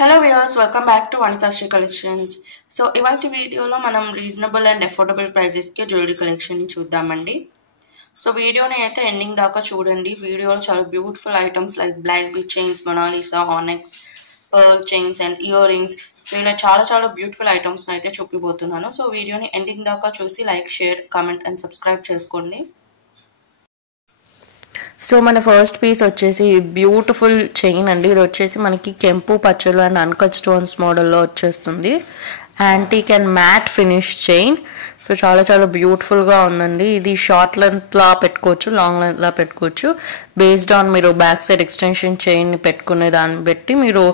Hello viewers, welcome back to Vanita Shri Collections. So ఇవాల్టి వీడియోలో మనం రీజనబుల్ అండ్ అఫోర్డబుల్ ప్రైజెస్కి జ్యువెలరీ కలెక్షన్ని చూద్దామండి. సో వీడియోని అయితే ఎండింగ్ దాకా చూడండి. వీడియోలో చాలా beautiful items like black bead chains, Mona Lisa, onyx, pearl chains and ear rings, so ఇలా చాలా బ్యూటిఫుల్ ఐటమ్స్ అయితే చూపిపోతున్నాను. సో వీడియోని ఎండింగ్ దాకా చూసి like, share, comment and subscribe చేసుకోండి. సో మన ఫస్ట్ పీస్ వచ్చేసి బ్యూటిఫుల్ చైన్ అండి. ఇది వచ్చేసి మనకి కెంపు పచ్చలు అండ్ అన్కట్ స్టోన్స్ మోడల్లో వచ్చేస్తుంది. Antique and matt finish chain. So చాలా బ్యూటిఫుల్గా ఉందండి. ఇది షార్ట్ లెంత్లా పెట్టుకోవచ్చు, లాంగ్ లెంత్లా పెట్టుకోవచ్చు. బేస్డ్ ఆన్ మీరు బ్యాక్ సైడ్ ఎక్స్టెన్షన్ చైన్ పెట్టుకునే దాన్ని బట్టి మీరు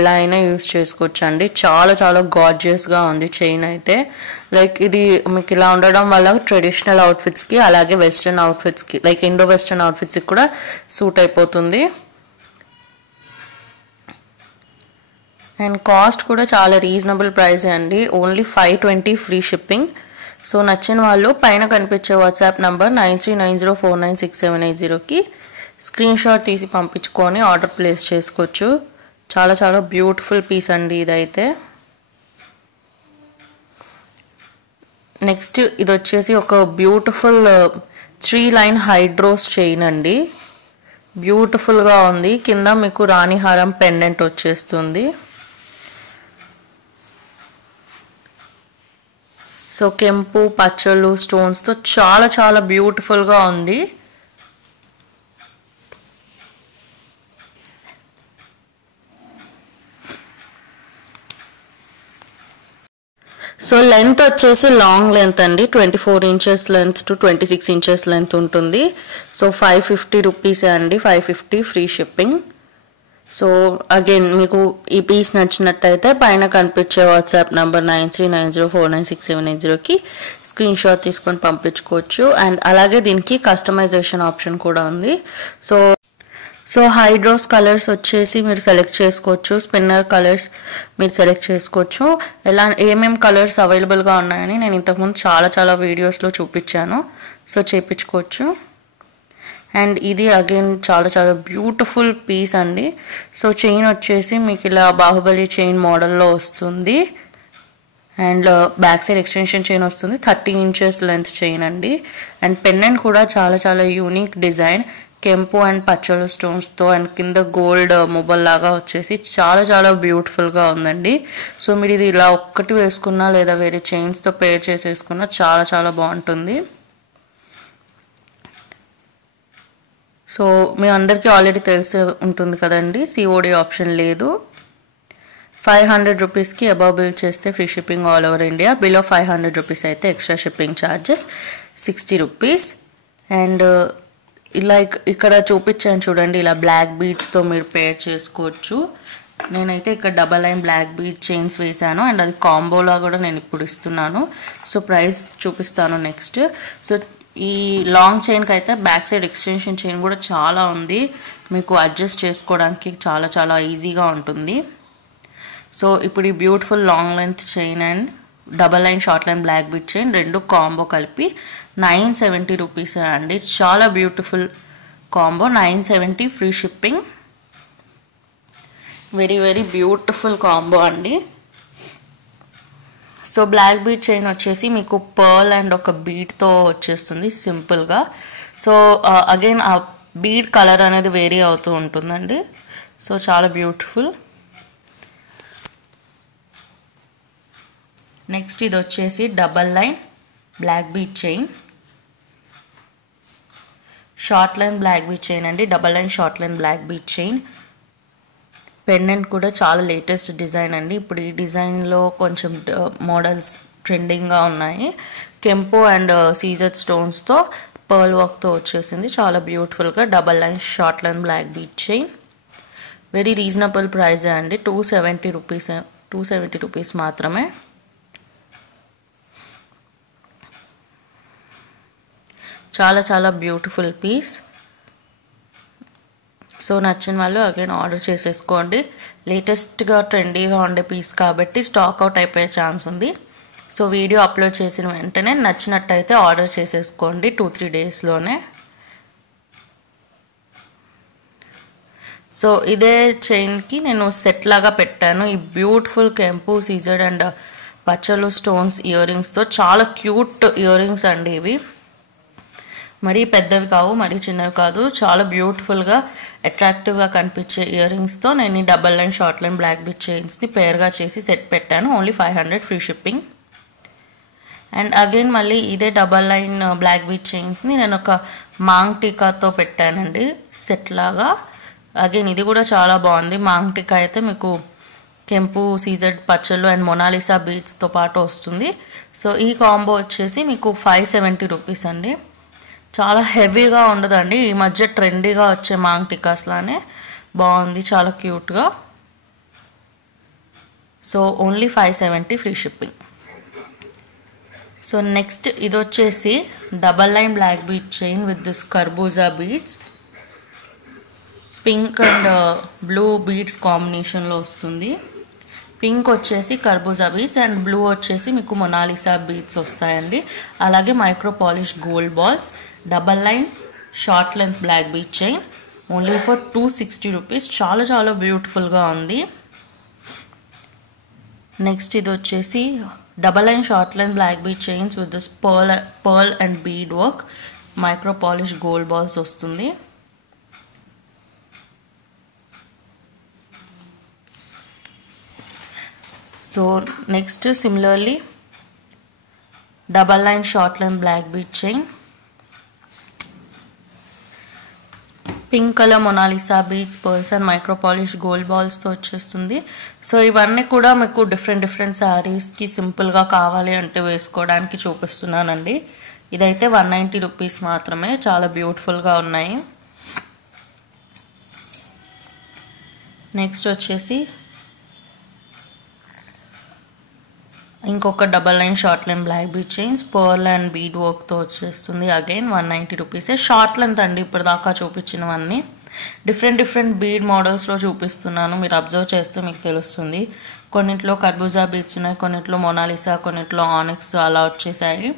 ఎలా అయినా యూజ్ చేసుకోవచ్చు అండి. చాలా గార్జియస్గా ఉంది చైన్ అయితే. లైక్ ఇది మీకు ఇలా ఉండడం వల్ల ట్రెడిషనల్ అవుట్ఫిట్స్కి అలాగే వెస్ట్రన్ అవుట్ఫిట్స్కి లైక్ ఇండో వెస్ట్రన్ అవుట్ఫిట్స్కి కూడా సూట్ అయిపోతుంది. అండ్ కాస్ట్ కూడా చాలా రీజనబుల్ ప్రైస్ అండి. Only 520 free shipping. సో నచ్చిన వాళ్ళు పైన కనిపించే వాట్సాప్ నంబర్ 9390496780కి స్క్రీన్ షాట్ తీసి పంపించుకొని ఆర్డర్ ప్లేస్ చేసుకోవచ్చు. చాలా బ్యూటిఫుల్ పీస్ అండి ఇదైతే. నెక్స్ట్ ఇది వచ్చేసి ఒక బ్యూటిఫుల్ 3 లైన్ హైడ్రోస్ చైన్ అండి. బ్యూటిఫుల్గా ఉంది. కింద మీకు రాణిహారం పెండెంట్ వచ్చేస్తుంది. సో కెంపు పచ్చలు స్టోన్స్తో చాలా బ్యూటిఫుల్గా ఉంది. సో లెంత్ వచ్చేసి లాంగ్ లెంత్ అండి. 24 inches length to 26 inches length ఉంటుంది. సో 550 రూపీసే అండి. 550 ఫ్రీ షిప్పింగ్. సో అగైన్ మీకు ఈ పీస్ నచ్చినట్టయితే పైన కనిపించే వాట్సాప్ నంబర్ 9390496780కి స్క్రీన్ షాట్ తీసుకొని పంపించుకోవచ్చు. అండ్ అలాగే దీనికి కస్టమైజేషన్ ఆప్షన్ కూడా ఉంది. సో హైడ్రోస్ కలర్స్ వచ్చేసి మీరు సెలెక్ట్ చేసుకోవచ్చు. స్పిన్నర్ కలర్స్ మీరు సెలెక్ట్ చేసుకోవచ్చు. ఏమేం కలర్స్ అవైలబుల్గా ఉన్నాయని నేను ఇంతకుముందు చాలా వీడియోస్లో చూపించాను. సో చేయించుకోవచ్చు. అండ్ ఇది అగైన్ చాలా బ్యూటిఫుల్ పీస్ అండి. సో చైన్ వచ్చేసి మీకు ఇలా బాహుబలి చైన్ మోడల్లో వస్తుంది. And back side extension chain వస్తుంది. 30 ఇంచెస్ లెంత్ చైన్ అండి. అండ్ పెండెంట్ కూడా చాలా యూనిక్ డిజైన్. కెంపు అండ్ పచ్చలు స్టోన్స్తో అండ్ కింద గోల్డ్ మొబైల్ లాగా వచ్చేసి చాలా బ్యూటిఫుల్గా ఉందండి. సో మీరు ఇది ఇలా ఒక్కటి వేసుకున్నా లేదా వేరే చైన్స్తో పేర్ చేసేసుకున్నా చాలా బాగుంటుంది. సో మీ అందరికీ ఆల్రెడీ తెలిసి ఉంటుంది కదండి, సిఓడి ఆప్షన్ లేదు. 500 రూపీస్కి అబవ్ బిల్ చేస్తే free shipping all over India. Below 500 rupees అయితే extra shipping charges 60 rupees. And ఇలా ఇక్కడ చూపించాను చూడండి, ఇలా బ్లాక్ బీడ్స్తో మీరు పేర్ చేసుకోవచ్చు. నేనైతే ఇక్కడ double line black bead chains వేసాను. అండ్ అది కాంబోలా కూడా నేను ఇప్పుడు ఇస్తున్నాను. సో ప్రైస్ చూపిస్తాను నెక్స్ట్. సో ఈ లాంగ్ చైన్కి అయితే బ్యాక్ సైడ్ ఎక్స్టెన్షన్ చైన్ కూడా చాలా ఉంది. మీకు అడ్జస్ట్ చేసుకోవడానికి చాలా ఈజీగా ఉంటుంది. సో ఇప్పుడు ఈ beautiful long length chain and double line short line black bead chain రెండు కాంబో కలిపి 970 రూపీస్ అండి. చాలా beautiful combo. 970 free shipping. Very beautiful combo అండి. సో బ్లాక్ బీడ్ చైన్ వచ్చేసి మీకు పర్ల్ అండ్ ఒక బీడ్తో వచ్చేస్తుంది సింపుల్గా. సో అగైన్ ఆ బీడ్ కలర్ అనేది వేరీ అవుతూ ఉంటుందండి. సో చాలా బ్యూటిఫుల్. నెక్స్ట్ ఇది వచ్చేసి double line black bead chain, short line black bead chain అండి. Double line short line black bead chain. Pendant కూడా చాలా లేటెస్ట్ డిజైన్ అండి. ఇప్పుడు ఈ డిజైన్లో కొంచెం మోడల్స్ ట్రెండింగ్గా ఉన్నాయి. కెంపు అండ్ సీజర్ స్టోన్స్తో పర్ల్ వర్క్తో వచ్చేసింది. చాలా బ్యూటిఫుల్గా double line short line black bead chain. Very reasonable price అండి. 270 రూపీస్ మాత్రమే. చాలా బ్యూటిఫుల్ పీస్. సో నచ్చిన వాళ్ళు అగైన్ ఆర్డర్ చేసేసుకోండి. లేటెస్ట్గా ట్రెండీగా ఉండే పీస్ కాబట్టి స్టాక్ అవుట్ అయిపోయే ఛాన్స్ ఉంది. సో వీడియో అప్లోడ్ చేసిన వెంటనే నచ్చినట్టయితే ఆర్డర్ చేసేసుకోండి 2-3 డేస్లోనే. సో ఇదే చైన్కి నేను సెట్ లాగా పెట్టాను. ఈ బ్యూటిఫుల్ కెంపు సీజర్డ్ అండ్ పచ్చలు స్టోన్స్ ఇయర్ రింగ్స్తో చాలా క్యూట్ ఇయర్ రింగ్స్ అండి ఇవి. మరీ పెద్దవి కావు, మరీ చిన్నవి కాదు, చాలా బ్యూటిఫుల్గా అట్రాక్టివ్గా కనిపించే ఇయర్ రింగ్స్తో నేను ఈ double line short line black bead చైన్స్ని పేర్గా చేసి సెట్ పెట్టాను. Only 500 free shipping. And again మళ్ళీ ఇదే డబల్ లైన్ బ్లాక్ బీట్ చైన్స్ని నేను ఒక మాంగ్ టీకాతో పెట్టానండి సెట్ లాగా. అగైన్ ఇది కూడా చాలా బాగుంది. మాంగ్ టీకా అయితే మీకు కెంపు సీజర్డ్ పచ్చలు అండ్ మొనాలిసా బీట్స్తో పాటు వస్తుంది. సో ఈ కాంబో వచ్చేసి మీకు 570 రూపీస్ అండి. చాలా హెవీగా ఉండదండి, ఈ మధ్య ట్రెండీగా వచ్చే మాంగ్ టికాస్ లానే బాగుంది, చాలా క్యూట్గా. So only 570 free shipping. So next ఇది వచ్చేసి double line black beat chain with this కర్బూజా beads. Pink and blue beads కాంబినేషన్లో వస్తుంది. పింక్ వచ్చేసి కర్బూజా బీట్స్ అండ్ బ్లూ వచ్చేసి మీకు మొనాలిసా బీట్స్ వస్తాయండి. అలాగే micro polish gold balls. Double line short length black beat chain only for 260 rupees. చాలా చాలా బ్యూటిఫుల్గా ఉంది. నెక్స్ట్ ఇది వచ్చేసి double line short length black beat chains with this pearl and bead work. Micro polish gold balls వస్తుంది. So next similarly double line short line black beat chain, pink colour Mona Lisa beads, pearls and micro polish gold బాల్స్తో వచ్చేస్తుంది. సో ఇవన్నీ కూడా మీకు different శారీస్కి సింపుల్గా కావాలి అంటే వేసుకోవడానికి చూపిస్తున్నానండి. ఇదైతే 190 రూపీస్ మాత్రమే. చాలా బ్యూటిఫుల్గా ఉన్నాయి. నెక్స్ట్ వచ్చేసి ఇంకొక double line short line black beat chains purl and bead వర్క్తో వచ్చేస్తుంది. అగైన్ 190 రూపీసే. షార్ట్ లెంత్ అండి, ఇప్పుడు దాకా చూపించినవన్నీ డిఫరెంట్ బీడ్ మోడల్స్లో చూపిస్తున్నాను. మీరు అబ్జర్వ్ చేస్తే మీకు తెలుస్తుంది. కొన్నిట్లో కర్బూజా బీట్స్ ఉన్నాయి, కొన్నిట్లో మొనాలిసా, కొన్నిట్లో ఆనిక్స్ అలా వచ్చేసాయి.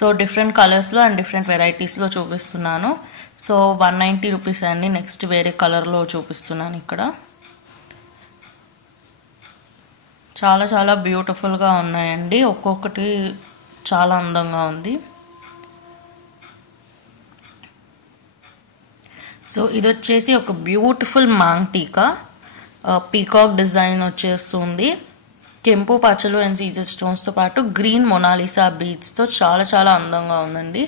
సో డిఫరెంట్ కలర్స్లో అండ్ డిఫరెంట్ వెరైటీస్లో చూపిస్తున్నాను. సో 190 రూపీస్ అండి. నెక్స్ట్ వేరే కలర్లో చూపిస్తున్నాను ఇక్కడ. చాలా చాలా బ్యూటిఫుల్గా ఉన్నాయండి, ఒక్కొక్కటి చాలా అందంగా ఉంది. సో ఇది వచ్చేసి ఒక బ్యూటిఫుల్ మాంగ్ టీకా, పీకాక్ డిజైన్ వచ్చేస్తుంది. కెంపు పచ్చలు అండ్ సీజర్ స్టోన్స్తో పాటు గ్రీన్ మొనాలిసా బీడ్స్తో చాలా చాలా అందంగా ఉందండి.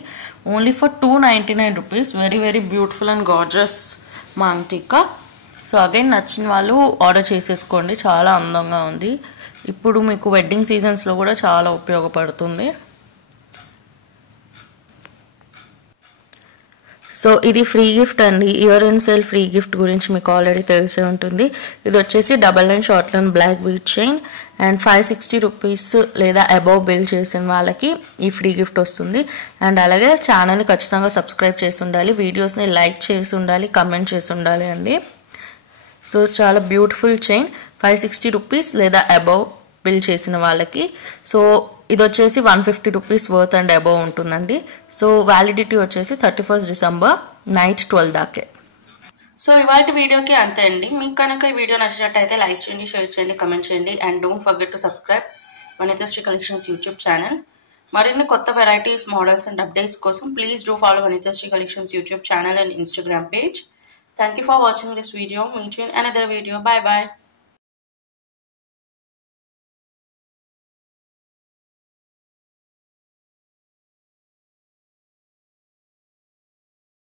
Only for 299 rupees. Very beautiful and gorgeous maang tikka. So again నచ్చిన వాళ్ళు ఆర్డర్ చేసేసుకోండి, చాలా అందంగా ఉంది. ఇప్పుడు మీకు వెడ్డింగ్ సీజన్స్లో కూడా చాలా ఉపయోగపడుతుంది. సో ఇది ఫ్రీ గిఫ్ట్ అండి. Year end sale free gift గురించి మీకు ఆల్రెడీ తెలిసే ఉంటుంది. ఇది వచ్చేసి double line short line black beat chain and 560 rupees లేదా అబౌవ్ బిల్ చేసిన వాళ్ళకి ఈ ఫ్రీ గిఫ్ట్ వస్తుంది. అండ్ అలాగే ఛానల్ని ఖచ్చితంగా సబ్స్క్రైబ్ చేసి ఉండాలి, వీడియోస్ని లైక్ చేసి ఉండాలి, కమెంట్ చేసి ఉండాలి అండి. సో చాలా బ్యూటిఫుల్ చైన్ 560 రూపీస్ లేదా అబౌవ్ బిల్ చేసిన వాళ్ళకి. సో ఇది వచ్చేసి 150 రూపీస్ వర్త్ అండ్ అబౌవ్ ఉంటుందండి. సో వ్యాలిడిటీ వచ్చేసి 31 డిసెంబర్ నైట్ 12 దాకే. సో ఇవాళ వీడియోకి అంతే అండి. మీకు కనుక ఈ వీడియో నచ్చినట్టయితే లైక్ చేయండి, షేర్ చేయండి, కమెంట్ చేయండి. And don't forget to subscribe Vanithasri collections YouTube channel. మరిన్ని కొత్త వెరైటీస్, మోడల్స్ అండ్ అప్డేట్స్ కోసం please do follow Vanithasri collections YouTube channel and Instagram page. Thank you for watching this video. Meet you in another video. Bye bye.